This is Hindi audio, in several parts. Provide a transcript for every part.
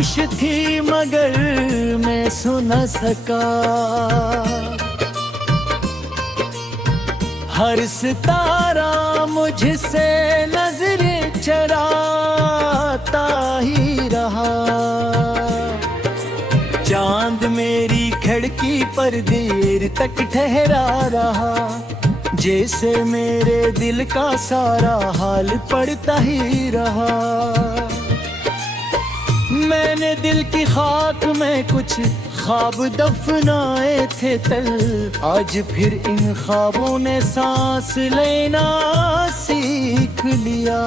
खामोश थी मगर मैं सुन सका। हर सितारा मुझसे नजरें चराता ही रहा। चांद मेरी खिड़की पर देर तक ठहरा रहा, जैसे मेरे दिल का सारा हाल पड़ता ही रहा। मैंने दिल की खाक में कुछ ख्वाब दफनाए थे तल, आज फिर इन ख्वाबों ने सांस लेना सीख लिया।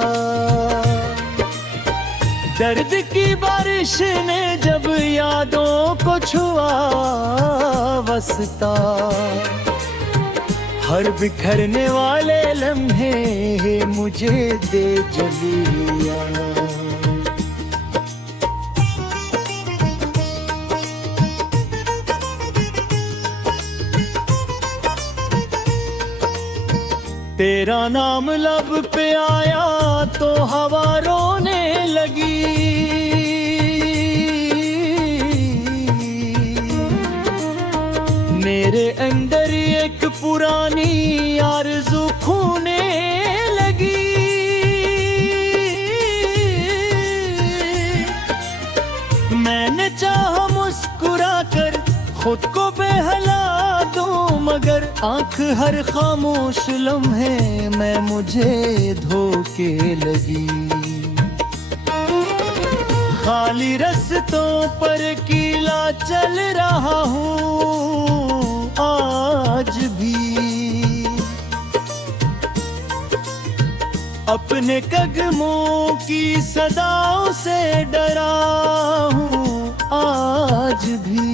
दर्द की बारिश ने जब यादों को छुआ वसता, हर बिखरने वाले लम्हे मुझे दे जलिया। तेरा नाम लब पे आया तो हवा रोने लगी। मेरे अंदर एक पुरानी आरज़ू खूने लगी। मैंने चाहा मुस्कुरा कर खुद को बेहला दूं, मगर आंख हर खामोश लम्हे में मुझे धोके लगी। खाली रस्तों पर कीला चल रहा हूँ आज भी, अपने कदमों की सदाओं से डरा हूँ आज भी।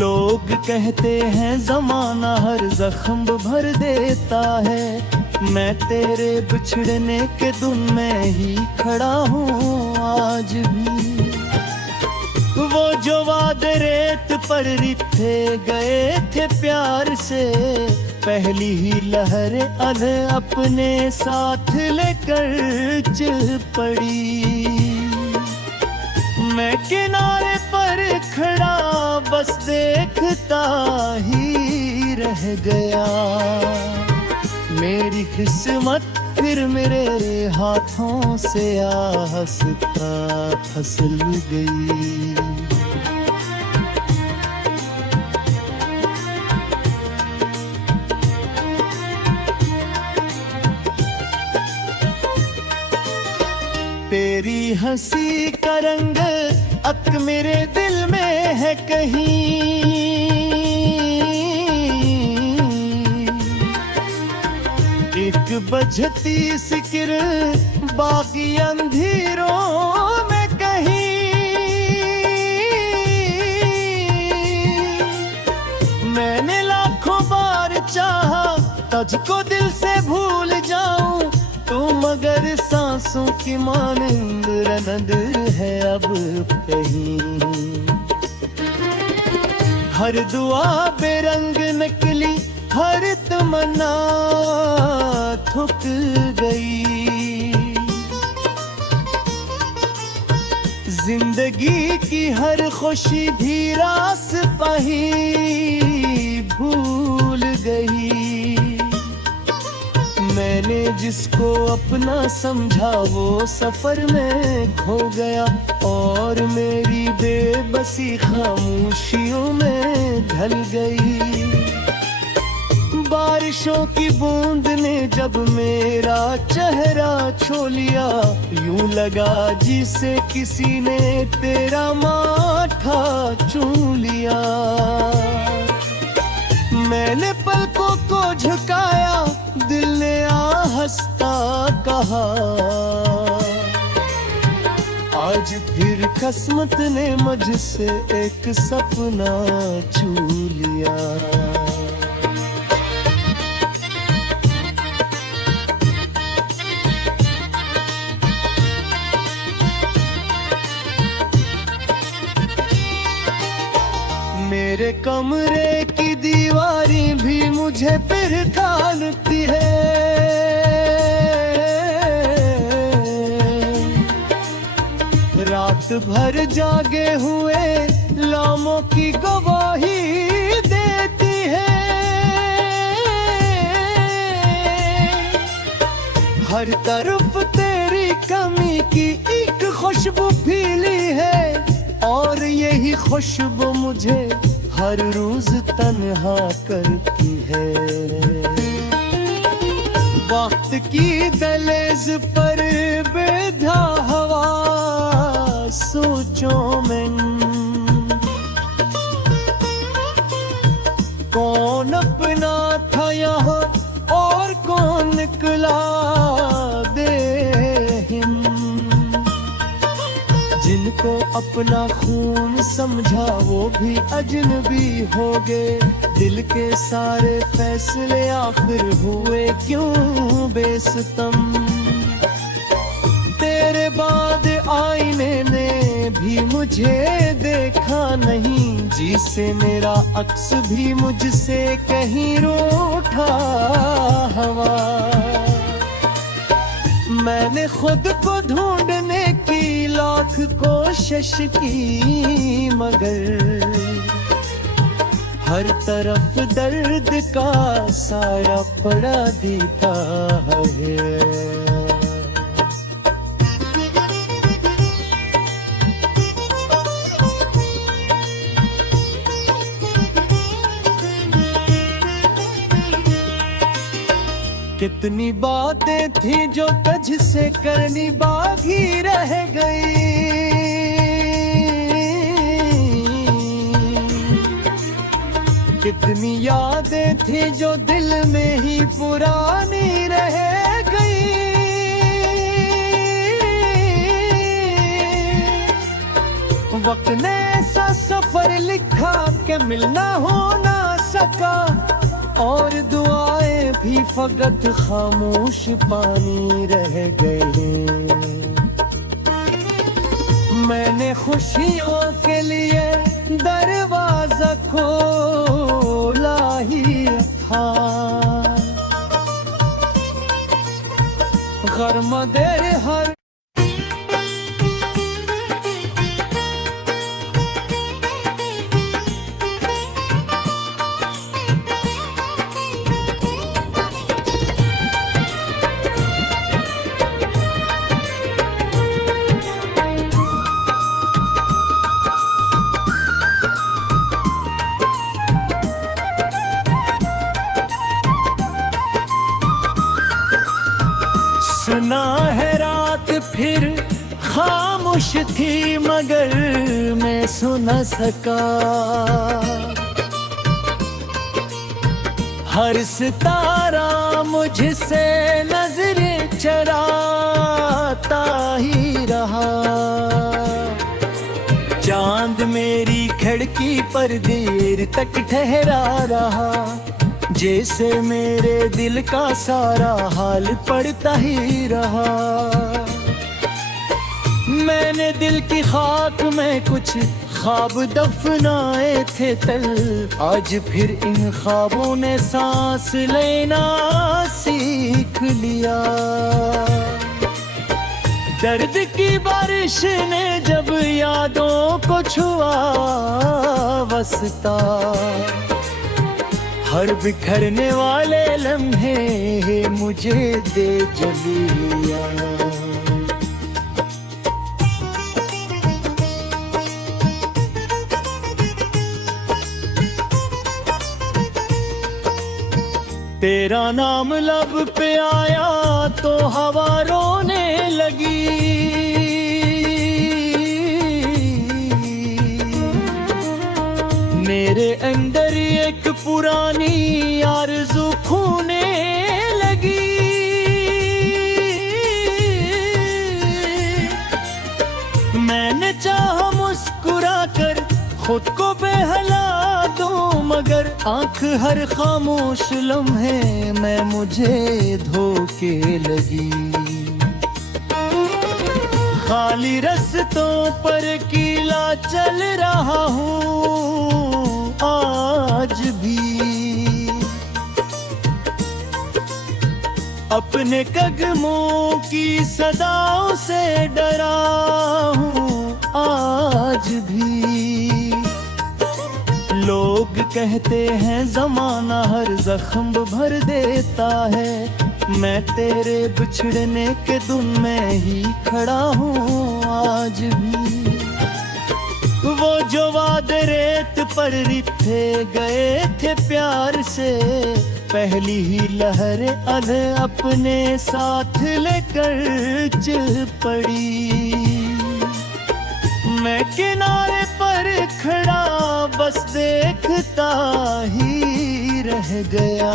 लोग कहते हैं ज़माना हर जख्म भर देता है, मैं तेरे बिछड़ने के धुन में ही खड़ा हूँ आज भी। वो जो वादे रेत पर रिथे गए थे प्यार से, पहली ही लहर अध अपने साथ लेकर चल पड़ी। मैं किनारे पर खड़ा बस देखता ही रह गया। मेरी किस्मत फिर मेरे हाथों से आहिस्ता फिसल गई। तेरी हंसी का रंग अक मेरे दिल में है कहीं, एक बजती सिकिर बाकी अंधेरों में कहीं। मैंने लाखों बार चाहा तुझको दिल से भूल जाऊं, तू मगर सांसों की मानंद रनद है अब कहीं। हर दुआ बेरंग निकली, हर तमन्ना थक गई। जिंदगी की हर खुशी भी रास्ता ही भूल गई। मैंने जिसको अपना समझा वो सफर में खो गया, और मेरी बेबसी खामोशियों में ढल गई। बारिशों की बूंद ने जब मेरा चेहरा छू लिया, यूं लगा जिसे किसी ने तेरा माथा चूम लिया। मैंने पलकों को झुकाया, दिल ने हंसता कहा, आज फिर किस्मत ने मुझसे एक सपना छू लिया। मेरे कमरे की दीवारें भी मुझे फिर ढालती है। रात भर जागे हुए लामों की गवाही देती है। हर तरफ तेरी कमी की एक खुशबू फैली है, और यही खुशबू मुझे हर रोज तन्हा करती है। वक्त की दहलीज पर बेधा हवा सोचों में, कौन अपना था यहाँ और कौन निकला बेहिम। जिनको अपना खून समझा वो भी अजनबी हो गए। दिल के सारे फैसले आखिर हुए क्यों बेसितम। तेरे बाद आईने ने भी मुझे देखा नहीं, जिसे मेरा अक्स भी मुझसे कहीं रूठा हवा। मैंने खुद को ढूंढने की लाख कोशिश की, मगर हर तरफ दर्द का साया पड़ा दिखा है। कितनी बातें थी जो तुझसे करनी बाकी रह गई। कितनी यादें थी जो दिल में ही पुरानी रह गई। वक्त ने ऐसा सफर लिखा कि मिलना हो ना सका, और दुआएं भी फकत खामोश पानी रह गए। मैंने खुशियों के लिए दरवाजा खोला ही था, गरमा देर हर सुना है रात फिर खामोश थी, मगर मैं सुन न सका। हर सितारा मुझसे नजरें चराता ही रहा। चांद मेरी खिड़की पर देर तक ठहरा रहा, जैसे मेरे दिल का सारा हाल पड़ता ही रहा। मैंने दिल की खाक में कुछ ख्वाब दफनाए थे तल, आज फिर इन ख्वाबों ने सांस लेना सीख लिया। दर्द की बारिश ने जब यादों को छुआ वसता, हर बिखरने वाले लम्हे मुझे दे जलिया। तेरा नाम लब पे आया तो हवा रोने लगी। मेरे अंदर एक पुरानी आरज़ू खूने लगी। मैंने चाहा मुस्कुरा कर खुद को बेहला दूं, मगर आंख हर खामोश लम्हे में मुझे धोके लगी। खाली रस्तों पर कीला चल रहा हूँ आज भी, अपने कदमों की सदाओं से डरा हूँ आज भी। लोग कहते हैं ज़माना हर जख्म भर देता है, मैं तेरे बिछड़ने के धुन में ही खड़ा हूँ आज भी। वो जो वादे रेत पर रिथे गए थे प्यार से, पहली ही लहर अध अपने साथ लेकर चल पड़ी। मैं किनारे पर खड़ा बस देखता ही रह गया,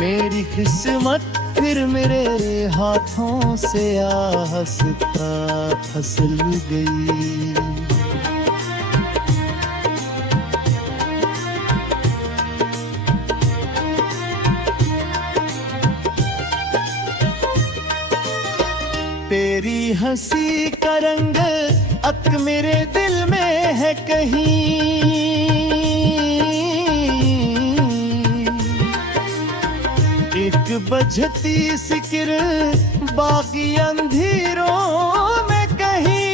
मेरी किस्मत फिर मेरे हाथों से आहिस्ता फिसल गई। तेरी हंसी का रंग अक मेरे दिल में है कहीं, एक बजती सिकिर बाकी अंधेरों में कहीं।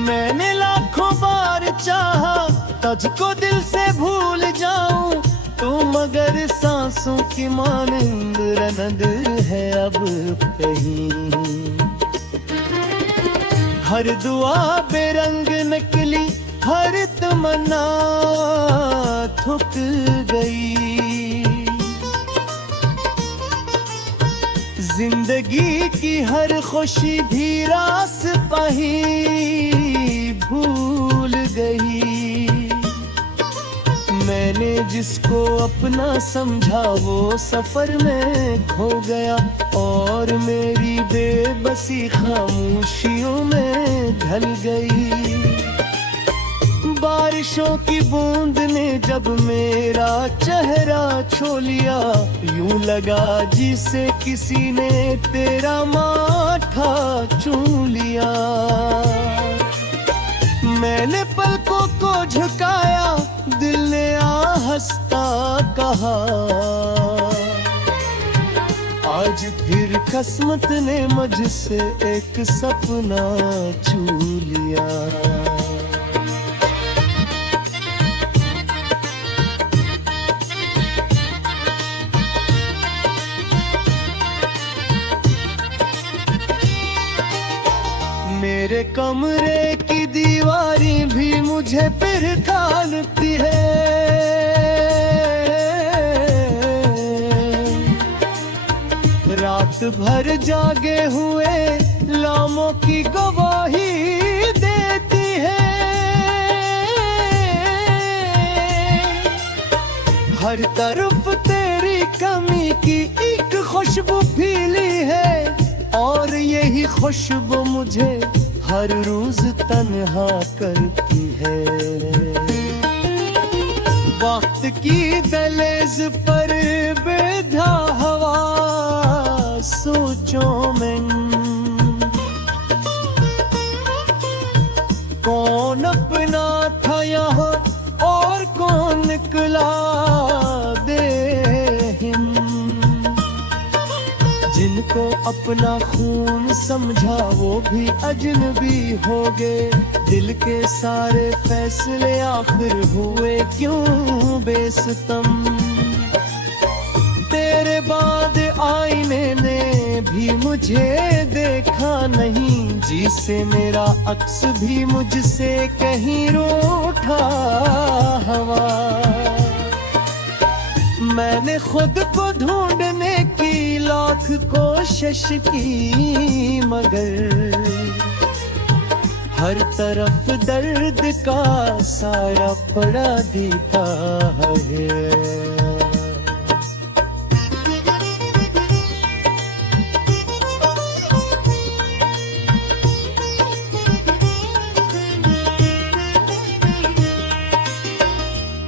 मैंने लाखों बार चाहा तुझको दिल से भूल जाऊं, तू मगर सांसों की मानिंद रनद है अब कहीं। हर दुआ बेरंग निकली, हर तमन्ना थक गई। जिंदगी की हर खुशी भी रास पाही भूल गई। मैंने जिसको अपना समझा वो सफर में खो गया, और मेरी बेबसी खामोशियों में ढल गई। बारिशों की बूंद ने जब मेरा चेहरा छू लिया, यूं लगा जिसे किसी ने तेरा माथा चूम लिया। मैंने पलकों को झुकाया, दिल ने हंसता कहा, आज फिर किस्मत ने मुझसे एक सपना छू लिया। मेरे कमरे की दीवारें भी मुझे फिर कालती है। रात भर जागे हुए लामों की गवाही देती है। हर तरफ तेरी कमी की एक खुशबू फैली है, और यही खुशबू मुझे हर रोज तन्हा करती है। वक्त की दहलीज पर बेधा हवा सोचों में, कौन अपना था यहाँ और कौन निकला बेहिम। जिनको अपना खून समझा वो भी अजनबी हो गए, दिल के सारे फैसले आखिर हुए क्यों बेसितम। तेरे बाद आईने ने भी मुझे देखा नहीं, जिसे मेरा अक्स भी मुझसे कहीं रूठा हवा। मैंने खुद को ढूंढने की लाख कोशिश की, मगर हर तरफ दर्द का साया पड़ा दिखा है।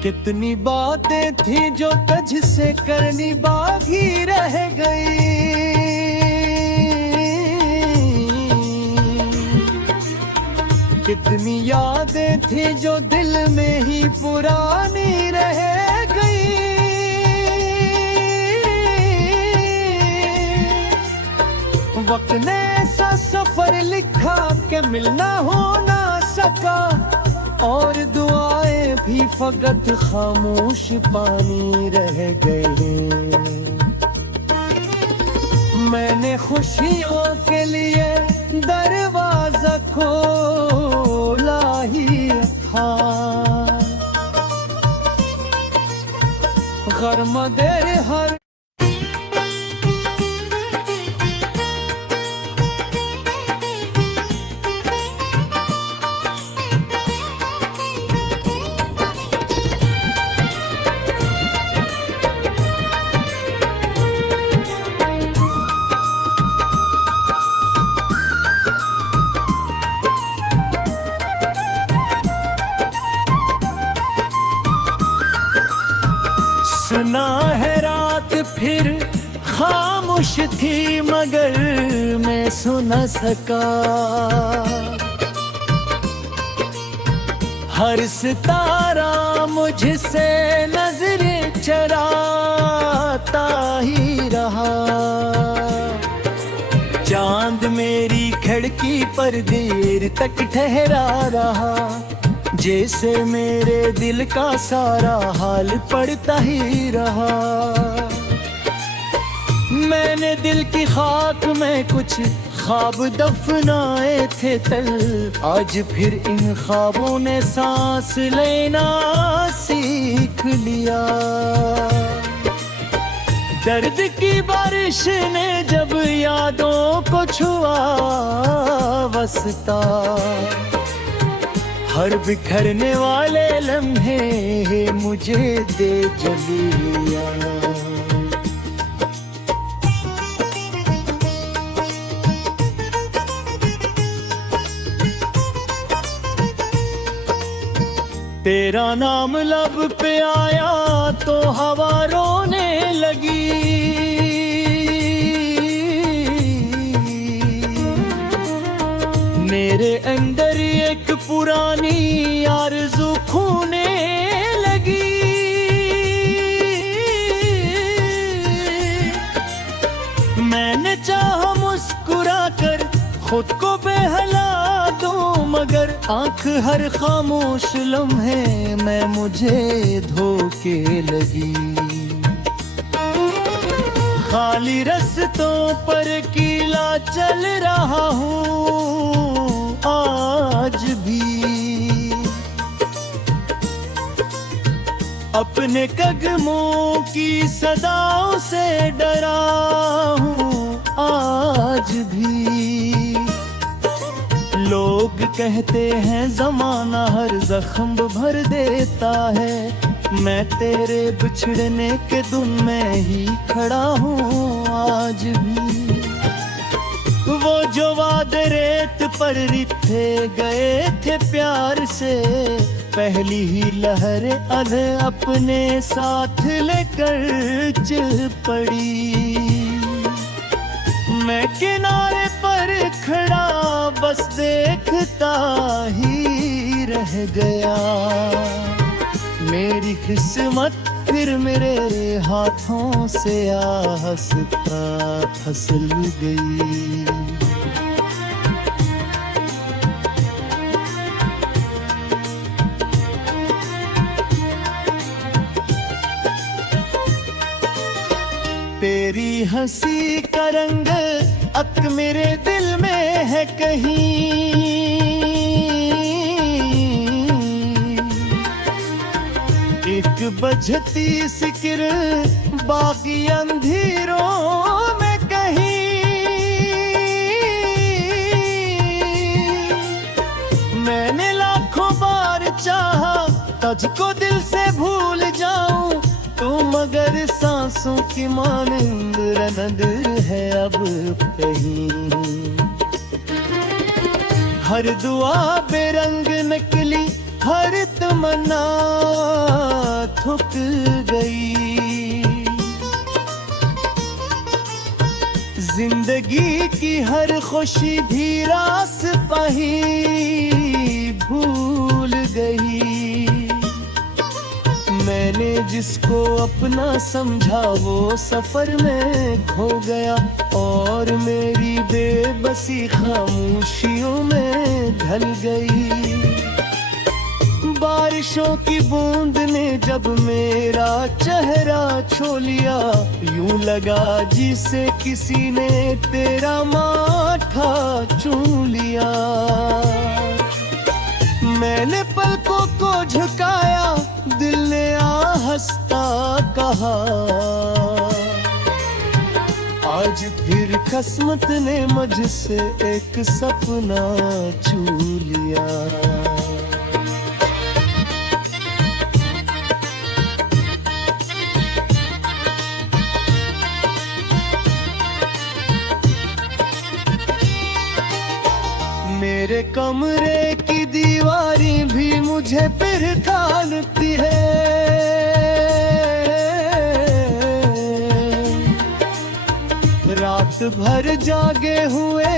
कितनी बातें थी जो तुझसे करनी बाकी रह गई। कितनी यादें थी जो दिल में ही पुरानी रह गई। वक्त ने ऐसा सफर लिखा कि मिलना हो ना सका, और दुआएं भी फकत खामोश पानी रह गए। मैंने खुशियों के लिए दरवाजा खोला ही था, गम देर हर सुना है रात फिर खामोश थी मगर मैं सुन न सका। हर सितारा मुझसे नजरें चराता ही रहा, चांद मेरी खिड़की पर देर तक ठहरा रहा, जैसे मेरे दिल का सारा हाल पड़ता ही रहा। मैंने दिल की खाक में कुछ ख्वाब दफनाए थे तल, आज फिर इन ख्वाबों ने सांस लेना सीख लिया। दर्द की बारिश ने जब यादों को छुआ वसता, हर बिखरने वाले लम्हे मुझे दे जलिया। तेरा नाम लब पे आया तो हवा रोने लगी, मेरे अंदर एक पुरानी आरज़ू खूने लगी। मैंने चाहा मुस्कुरा कर खुद को बेहला दूं, मगर आंख हर खामोश लम्हे में मुझे धोके लगी। खाली रस्तों पर कीला चल रहा हूँ आज भी, अपने कदमों की सदाओं से डरा हूँ आज भी। लोग कहते हैं ज़माना हर जख्म भर देता है, मैं तेरे बिछड़ने के दिन में ही खड़ा हूँ आज भी। वो जो वादे रेत पर रिथे गए थे प्यार से, पहली ही लहर अध अपने साथ लेकर चल पड़ी। मैं किनारे पर खड़ा बस देखता ही रह गया, मेरी किस्मत फिर मेरे हाथों से आहस्ता फिसल गई। तेरी हंसी का रंग अक मेरे दिल में है कहीं, एक बजती सिकिर बाकी अंधेरों में कहीं। मैंने लाखों बार चाहा तुझको दिल से भूल जाऊं, तू मगर सांसों की मानंद रनद है अब कहीं। हर दुआ बेरंग निकली, हर तमन्ना थक गई। जिंदगी की हर खुशी भी रास पाही भूल गई। मैंने जिसको अपना समझा वो सफर में खो गया, और मेरी बेबसी खामोशियों में ढल गई। बारिशों की बूंद ने जब मेरा चेहरा छू लिया, यूं लगा जिसे किसी ने तेरा माथा चूम लिया। मैंने पलकों को झुकाया, दिल ने हंसता कहा, आज फिर किस्मत ने मुझसे एक सपना छू लिया। मेरे कमरे की दीवारी भी मुझे पहचानती है, रात भर जागे हुए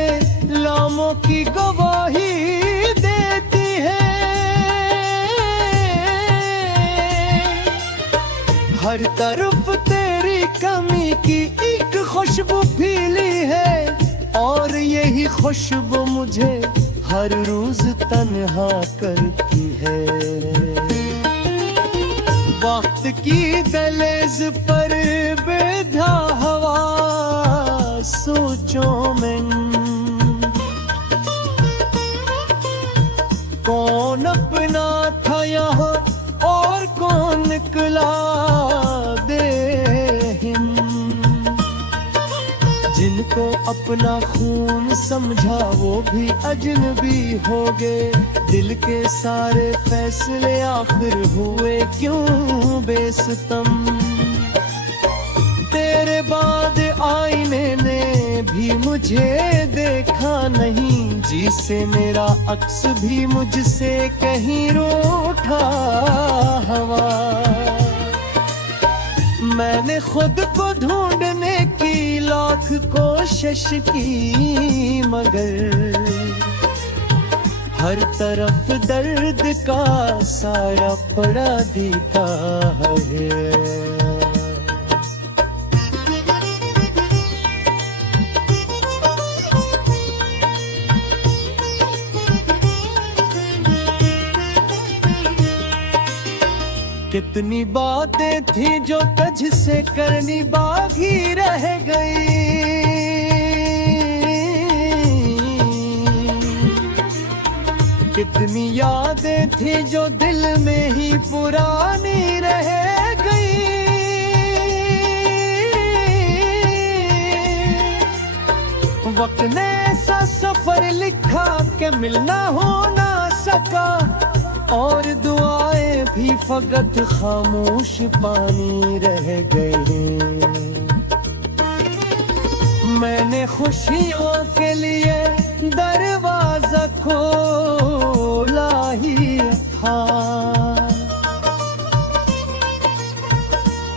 लामों की गवाही देती है। हर तरफ तेरी कमी की एक खुशबू फैली है, और यही खुशबू मुझे हर रोज तन्हा करती है। वक्त की दहलीज पर बेधा हवा सोचों में, कौन अपना था यहाँ और कौन निकला बेहिम। जिनको अपना खून समझा वो भी अजनबी हो गए, दिल के सारे फैसले आखिर हुए क्यों बेसितम। तेरे बाद आईने ने भी मुझे देखा नहीं, जिसे मेरा अक्स भी मुझसे कहीं रूठा हवा। मैंने खुद को ढूंढने की लाख कोशिश की, मगर हर तरफ दर्द का साया पड़ा दिखा है। कितनी बातें थी जो तुझसे करनी बाकी रह गई, कितनी यादें थी जो दिल में ही पुरानी रह गई। वक्त ने ऐसा सफर लिखा कि मिलना हो ना सका, और दुआएं भी फकत खामोश पानी रह गए। मैंने खुशियों के लिए दरवाजा खोला ही था,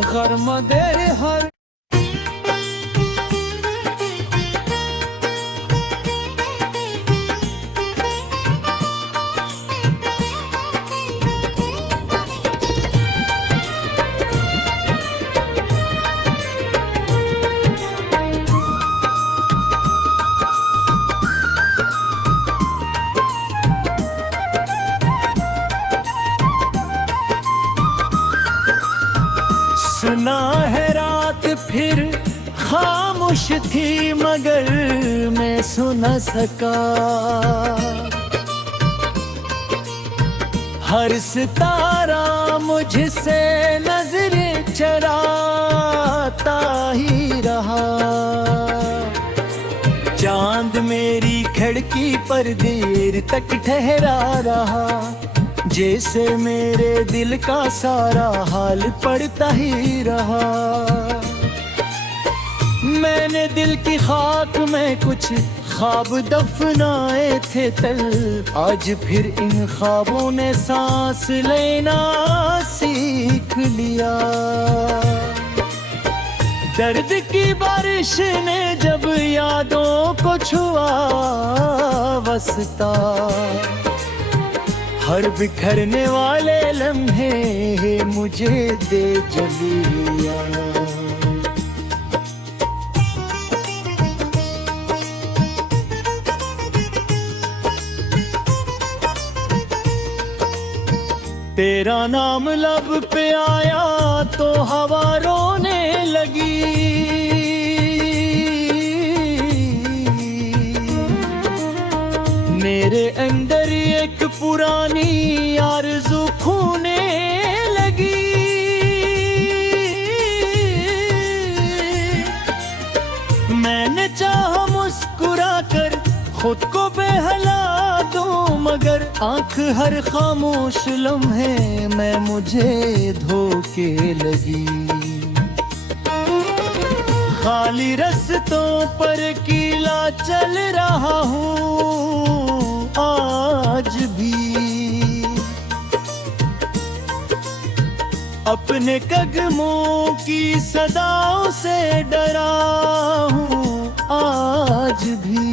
गम देर हर सुना है रात फिर खामोश थी, मगर मैं सुन सका। हर सितारा मुझसे नजरें चराता ही रहा, चांद मेरी खिड़की पर देर तक ठहरा रहा, जैसे मेरे दिल का सारा हाल पड़ता ही रहा। मैंने दिल की खाक में कुछ ख्वाब दफनाए थे तल, आज फिर इन ख्वाबों ने सांस लेना सीख लिया। दर्द की बारिश ने जब यादों को छुआ वसता, हर बिखरने वाले लम्हे मुझे दे जलिया। तेरा नाम लब पे आया तो हवा रोने लगी। मेरे अंदर एक पुरानी आरज़ू खूने लगी। मैंने चाहा मुस्कुरा कर खुद को बहला दूं, मगर आंख हर खामोश लम्हे मैं मुझे धोके लगी। खाली रस्तों पर कीला चल रहा हूँ आज भी। अपने कदमों की सदाओं से डरा हूँ आज भी।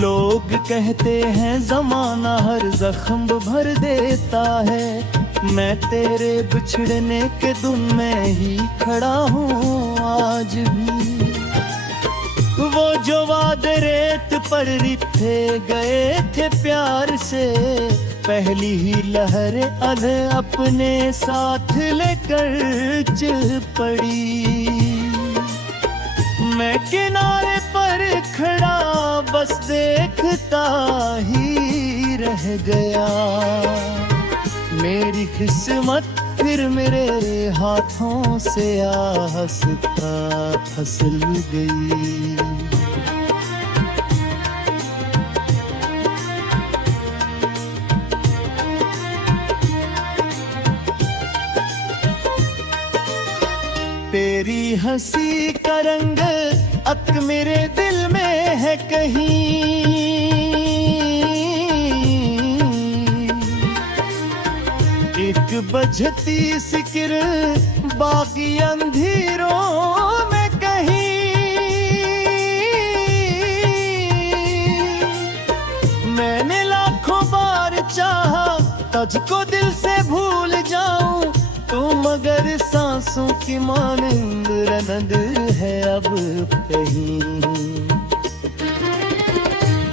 लोग कहते हैं ज़माना हर जख्म भर देता है, मैं तेरे बिछड़ने के धुन में ही खड़ा हूँ आज भी। वो जो वादे रेत पर रिथे गए थे प्यार से, पहली ही लहर अधे अपने साथ लेकर चल पड़ी। मैं किनारे पर खड़ा बस देखता ही रह गया। मेरी किस्मत फिर मेरे हाथों से आहिस्ता फिसल गई। तेरी हंसी का रंग अक मेरे दिल में है कहीं। एक बजती सिकिर बाकी अंधेरों में कहीं। मैंने लाखों बार चाहा तुझको दिल से भूल जाऊं, तू मगर सांसों की मानंद रनद है अब कहीं।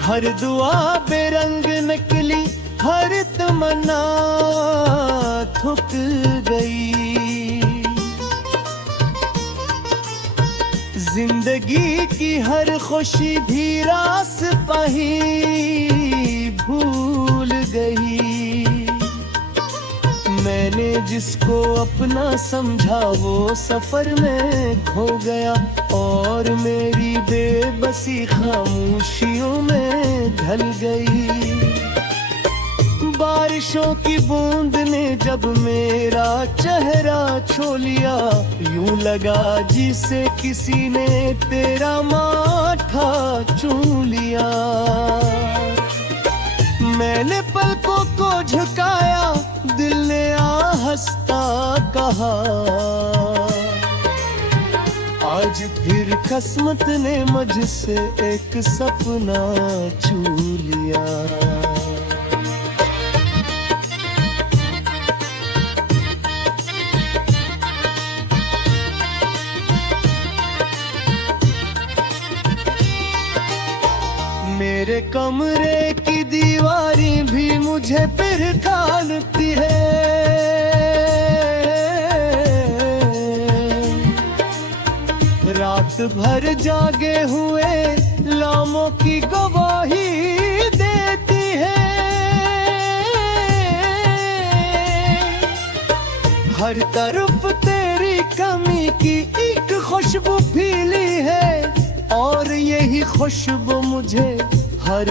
हर दुआ बेरंग निकली, हर तमन्ना थक गई। जिंदगी की हर खुशी भी रास्ता ही भूल गई। मैंने जिसको अपना समझा वो सफर में खो गया, और मेरी बेबसी खामोशियों में ढल गई। बारिशों की बूंद ने जब मेरा चेहरा छू लिया, यूं लगा जिसे किसी ने तेरा माथा चूम लिया। मैंने पलकों को झुकाया, दिल ने हंसता कहा, आज फिर किस्मत ने मुझसे एक सपना छू लिया। मेरे कमरे की दीवारी भी मुझे फिर कानती है। रात भर जागे हुए लामों की गवाही देती है। हर तरफ तेरी कमी की एक खुशबू फैली है, और यही खुशबू मुझे हर